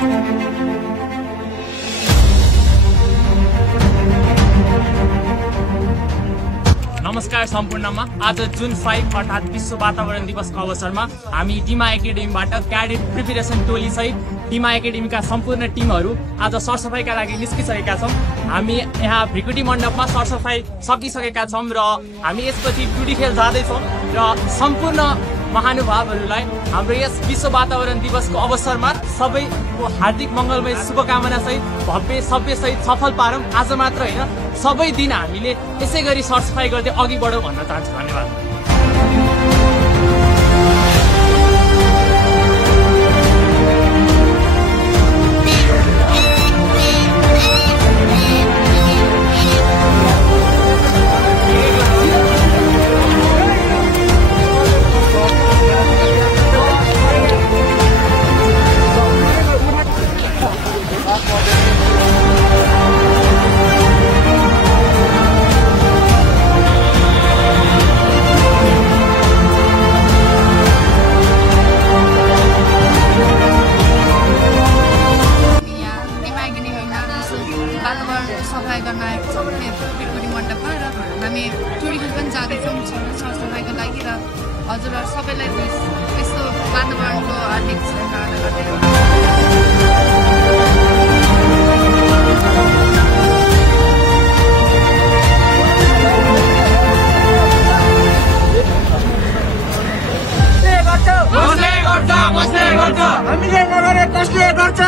नमस्कार सम्पूर्णमा आज जुन 5 अर्थात् विश्व वातावरण दिवसको अवसरमा हामी डिमा एकाडेमीबाट क्याडेट प्रिपरेसन टोली सहित डिमा एकाडेमीका सम्पूर्ण टिमहरू आज सरसफाइका लागि निस्किसकेका छौं। हामी यहाँ भ्रिकुटी मण्डपमा सरसफाइ सकिसकेका छौं र हामी यसपछि टुडी खेल जाँदैछौं र सम्पूर्ण महानुभावहरूलाई हाम्रो यस विश्व वातावरण दिवसको अवसरमा सबैको हार्दिक मङ्गलमय शुभकामना सहित भव्य सभ्य सहित सफल पारौं। आज मात्र होइन, सबै दिन हामीले यसै गरी सरसफाइ गर्दै अघि बढौं भन्न चाहन्छु। धन्यवाद। सफाइ गर्न आएको छौँ भ्रिकुटी मण्डपमा र हामी टुडी खेल पनि जाँदैछौँ सरसफाइको लागि र हजुरहरू सबैलाई यस्तो वातावरणको हार्दिक शुभकामना गर्दै हामीले नगरे कसले गर्छ?